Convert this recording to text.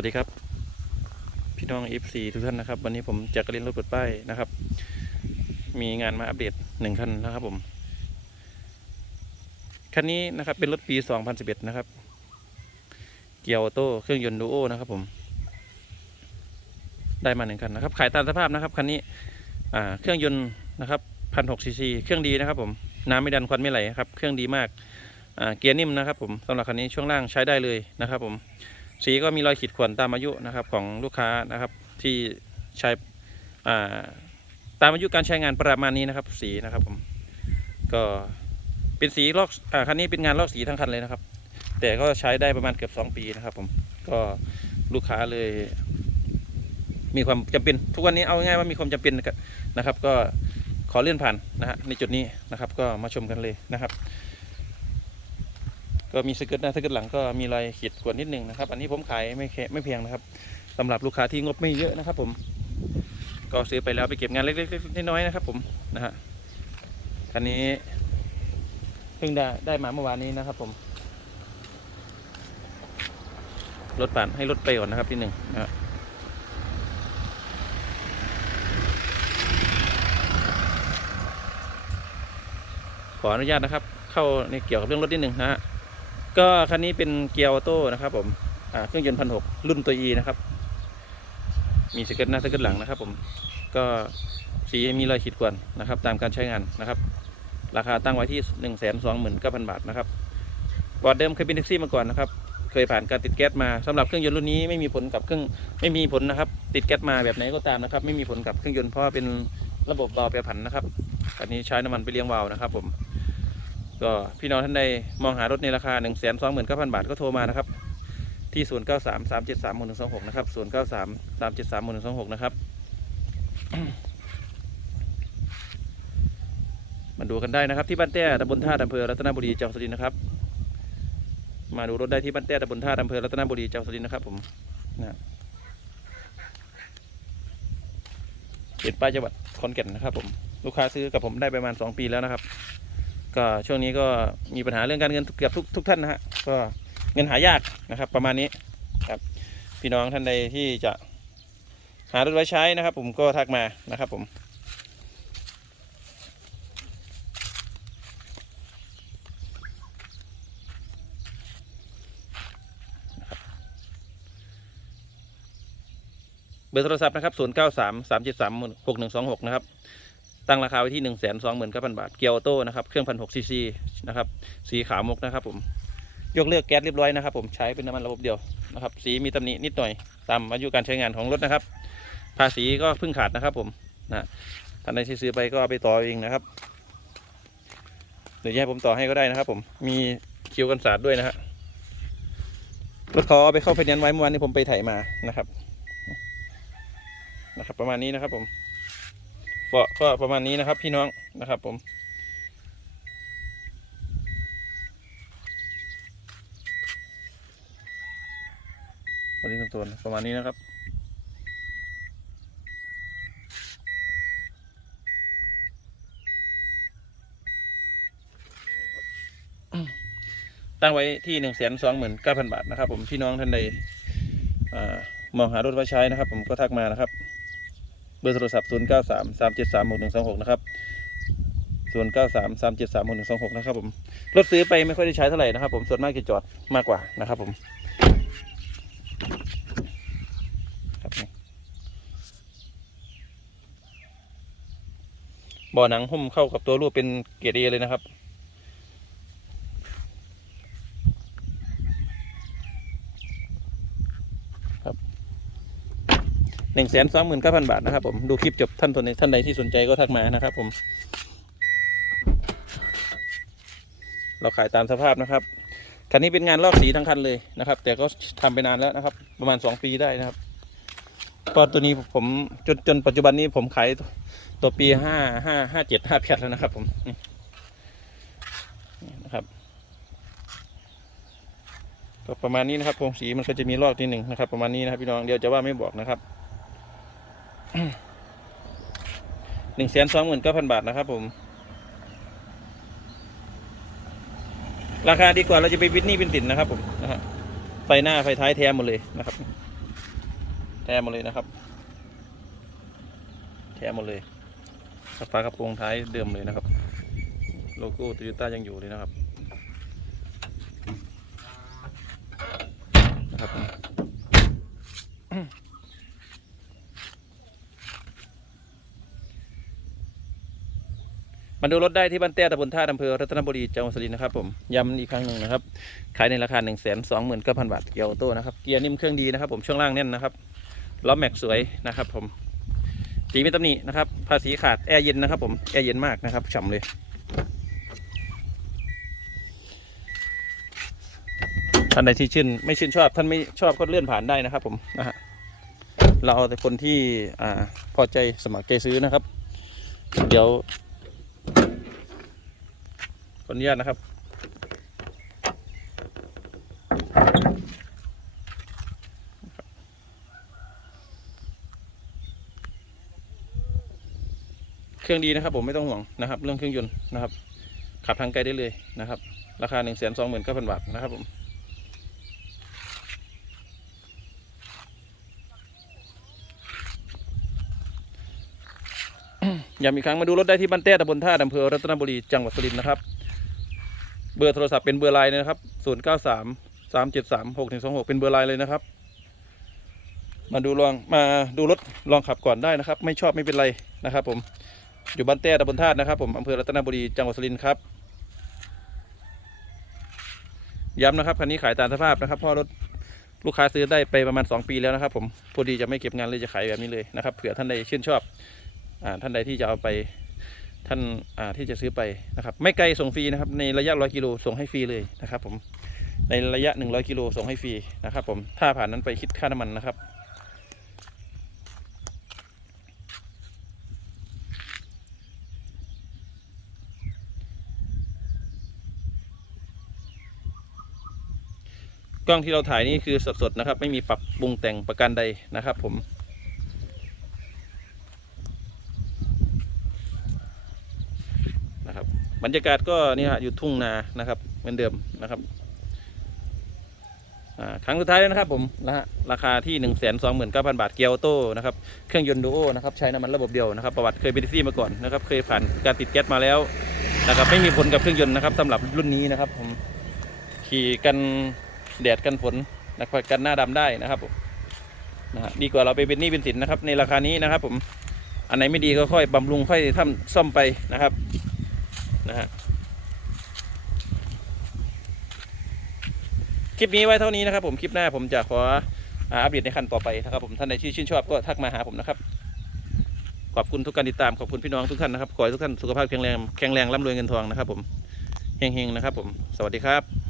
วัสดีครับ พี่น้อง F4 ทุกท่านนะครับ วันนี้ผมจากกระเรียนรถเปิดป้ายนะครับ มีงานมาอัปเดตหนึ่งคันนะครับผม คันนี้นะครับเป็นรถปี 2011 นะครับ เกียวโต้เครื่องยนต์ดูโอนะครับผม ได้มาหนึ่งคันนะครับ ขายตามสภาพนะครับคันนี้อ่าเครื่องยนต์นะครับพันหกซีซีเครื่องดีนะครับ ผมน้ำไม่ดันควันไม่ไหลครับ เครื่องดีมากอ่าเกียร์นิ่มนะครับ ผมสำหรับคันนี้ช่วงล่างใช้ได้เลยนะครับ ผม สีก็มีรอยขีดข่วนตามอายุนะครับของลูกค้านะครับที่ใช้อ่ตามอายุการใช้งานประมาณนี้นะครับ สีนะครับผมก็เป็นสีลอกอคันนี้เป็นงานลอกสีทั้งคันเลยนะครับ แต่ก็ใช้ได้ประมาณเกือบ2ปีนะครับ ผมก็ลูกค้าเลย มีความจำเป็นทุกวันนี้เอาง่ายว่ามีความจำเป็นนะครับ ก็ขอเลื่อนผ่านนะฮะในจุดนี้นะครับ ก็มาชมกันเลยนะครับ ก็มีสเกิร์ตหน้าสเกิร์ตหลังก็มีรอยขีดข่วนนิดนึงนะครับ อันนี้ผมขายไม่แคไม่เพียงนะครับสำหรับลูกค้าที่งบไม่เยอะนะครับ ผม ก็ซื้อไปแล้วไปเก็บงานเล็กๆน้อยๆนะครับ ผมนะฮะคันนี้เพิ่งได้ได้มาเมื่อวานนี้นะครับ ผมรถผ่านให้รถไปก่อนนะครับที่หนึ่งนะฮะขออนุญาตนะครับ เข้าในเกี่ยวกับเรื่องรถนิดหนึ่งนะฮะ ก็คันนี้เป็นเกียร์ออโต้นะครับผมเครื่องยนต์พันหกรุ่นตัว E นะครับ มีสเกิร์ตหน้าสเกิร์ตหลังนะครับ ผมก็สีมีรอยขีดข่วนนะครับ ตามการใช้งานนะครับ ราคาตั้งไว้ที่หนึ่งแสนสองหมื่นเก้าพันบาทนะครับบอร์ดเดิมเคยเป็นแท็กซี่มาก่อนนะครับ เคยผ่านการติดแก๊สมาสำหรับเครื่องยนต์รุ่นนี้ไม่มีผลกับเครื่องไม่มีผลนะครับ ติดแก๊สมาแบบไหนก็ตามนะครับ ไม่มีผลกับเครื่องยนต์เพราะเป็นระบบวาล์วแปรผันนะครับอันนี้ใช้น้ำมันไปเลี้ยงวาล์วนะครับผม ก็พี่น้องท่านใดมองหารถในราคา 1 2 9 0 0 0 บาทก็โทรมานะครับ ที่ 0 9 3 3 7 3 1 2 6 นะครับ 0 9 3 3 7 3 1 2 6 นะครับ มาดูกันได้นะครับ ที่บ้านแต้ตำบลท่าอำเภอรัตนบุรีจังหวัดสุรินทร์นะครับ มาดูรถได้ที่บ้านแต้ตำบลท่าอำเภอรัตนบุรีจังหวัดสุรินทร์นะครับผมนะเป็นป้ายจังหวัดขอนแก่นนะครับผมลูกค้าซื้อกับผมได้ประมาณ 2 ปีแล้วนะครับ ก็ช่วงนี้ก็มีปัญหาเรื่องการเงินเกือบทุกทุกท่านนะฮะก็เงินหายากนะครับ ประมาณนี้ครับพี่น้องท่านใดที่จะหารถไว้ใช้นะครับ ผมก็ทักมานะครับผมเบอร์โทรศัพท์นะครับ 0 9 3 3 7 3 6 1 2 6 นะครับ ตั้งราคาไว้ที่ 1 2 9 0 0 0 0 บาท เกียวโต้นะครับ เครื่องพันหกซีซีนะครับ สีขาวมุกนะครับผม ยกเลิกแก๊สเรียบร้อยนะครับผม ใช้เป็นน้ำมันระบบเดียวนะครับ สีมีตำหนินิดหน่อย ตามอายุการใช้งานของรถนะครับ ภาษีก็เพิ่งขาดนะครับผม นะท่านใดที่ซื้อไปก็เอาไปต่อเองนะครับ หรือจะให้ผมต่อให้ก็ได้นะครับ ผม มีคิวกันศาสตร์ด้วยนะฮะ รถเขาเอาไปเข้าไฟแนนซ์ไว้เมื่อวานนี้ผมไปถ่ายมานะครับ นะครับ ประมาณนี้นะครับผม เบาะก็ประมาณนี้นะครับ พี่น้องนะครับผมวันนี้คำตัวประมาณนี้นะครับตั้งไว้ที่หนึ่งแสนสองหมื่นเก้าพันบาทนะครับผมพี่น้องท่านใดมองหารถไว้ใช้นะครับ ผมก็ทักมานะครับ เบอร์โทรศัพท์ 0 9 3 3 7 3 6 1 2 6 นะครับ0 9 3 3 7 3 6 1 2 6 นะครับผม รถซื้อไปไม่ค่อยได้ใช้เท่าไหร่นะครับผม ส่วนมากจะจอดมากกว่านะครับผมครับนี่บ่อหนังหุ้มเข้ากับตัวรูปเป็นเกียร์ดีเลยนะครับ หนึ่งแสนสองหมื่นเก้าพันบาทนะครับผมดูคลิปจบท่านท่านใดที่สนใจก็ทักมานะครับผม เราขายตามสภาพนะครับคันนี้เป็นงานลอกสีทั้งคันเลยนะครับ แต่ก็ทำไปนานแล้วนะครับ ประมาณสองปีได้นะครับก็ตัวนี้ผมจนจนปัจจุบันนี้ผมขายตัวปีห้าห้าห้าเจ็ดห้าแปดแล้วนะครับผมนี่นะครับก็ประมาณนี้นะครับโครงสีมันก็จะมีลอกทีหนึ่งนะครับ ประมาณนี้นะครับพี่น้องเดี๋ยวจะว่าไม่บอกนะครับ หนึ่งแสนสองหมื่นเก้าพันบาทนะครับผม ราคาดีกว่าเราจะไปวิทนี่เป็นสินนะครับผมนะฮะไฟหน้าไฟท้ายแท้หมดเลยนะครับ แท้หมดเลยนะครับ แท้หมดเลยฝากระโปรงท้ายเดิมเลยนะครับ โลโก้โตโยต้ายังอยู่เลยนะครับผมมา ดูรถได้ที่บ้านแต้ตำบลท่าอำเภอรัตนบุรีจังหวัดสุรินทร์นะครับผมย้ำอีกครั้งหนึ่งนะครับขายในราคา 1 2 9 0 0 0 บาทเกียร์ออโต้นะครับเกียร์นิ่มเครื่องดีนะครับผมช่วงล่างแน่นนะครับล้อแม็กสวยนะครับผมสีไม่ตำหนินะครับภาษีขาดแอร์เย็นนะครับผมแอร์เย็นมากนะครับฉ่ำเลยท่านใดที่ชื่นไม่ชื่นชอบท่านไม่ชอบก็เลื่อนผ่านได้นะครับ ผมนะฮะเราเอาแต่คนที่อ่าพอใจสมัครใจซื้อนะครับ เดี๋ยว ออนุญาตนะครับ เครื่องดีนะครับผมไม่ต้องห่วงนะครับ เรื่องเครื่องยนต์นะครับ ขับทางไกลได้เลยนะครับ ราคา1นึ่งแสนสองหมื่นเก้าพันบาทนะครับผมย้ำอีกครั้งมาดูรถได้ที่บ้านแต้ตำบลท่าอำเภอรัตนบุรี จังหวัดสุรินทร์นะครับ เบอร์โทรศัพท์เป็นเบอร์ไลน์นะครับ0 9 3 3 7 3 6 1 2 6เป็นเบอร์ไลน์เลยนะครับ มาดูลองมาดูรถลองขับก่อนได้นะครับ ไม่ชอบไม่เป็นไรนะครับ ผมอยู่บ้านแต้ตำบลท่านะครับ ผมอำเภอรัตนบุรีจังหวัดสุรินทร์ครับย้ำนะครับคันนี้ขายตามสภาพนะครับเพราะรถลูกค้าซื้อได้ไปประมาณ 2 ปีแล้วนะครับ ผมพอดีจะไม่เก็บงานเลยจะขายแบบนี้เลยนะครับเผื่อท่านใดชื่นชอบอาท่านใดที่จะเอาไป ท่านที่จะซื้อไปนะครับ ไม่ไกลส่งฟรีนะครับ ในระยะ100กิโลส่งให้ฟรีเลยนะครับ ผมในระยะ 100กิโลส่งให้ฟรีนะครับ ผมถ้าผ่านนั้นไปคิดค่าน้ำมันนะครับ กล้องที่เราถ่ายนี่คือสดๆนะครับ ไม่มีปรับปรุงแต่งประการใดนะครับ ผมนะค รับรรยากาศก็นี่ฮะอยู่ทุ่งนานะครับเหมือนเดิมนะครับครั้งสุดท้ายแล้วนะครับผมนะฮะราคาที่1นึ่งแสนสองหมื่นเก้าพันบาทเกียวโต้นะครับเครื่องยนต์ดูโอนะครับใช้น้ำมันระบบเดียวนะครับประวัติเคยเป็นซี่มาก่อนนะครับเคยผ่านการติดแก๊สมาแล้วนะครับไม่มีผลกับเครื่องยนต์นะครับสำหรับรุ่นนี้นะครับผมขี่กันแดดกันฝนนะครับกันหน้าดำได้นะครับผมนะฮะดีกว่าเราไปเป็นหนี้เป็นสินนะครับในราคานี้นะครับผมอันไหนไม่ดีก็ค่อยบำรุงค่อยทำซ่อมไปนะครับ นะฮะคลิปนี้ไว้เท่านี้นะครับ ผมคลิปหน้าผมจะขออัปเดตในขั้นต่อไปนะครับ ผมท่านใดที่ชื่นชอบก็ทักมาหาผมนะครับ ขอบคุณทุกการติดตามขอบคุณพี่น้องทุกท่านนะครับขอให้ทุกท่านสุขภาพแข็งแรงแข็งแรงร่ำรวยเงินทองนะครับ ผมเฮงๆนะครับ ผมสวัสดีครับ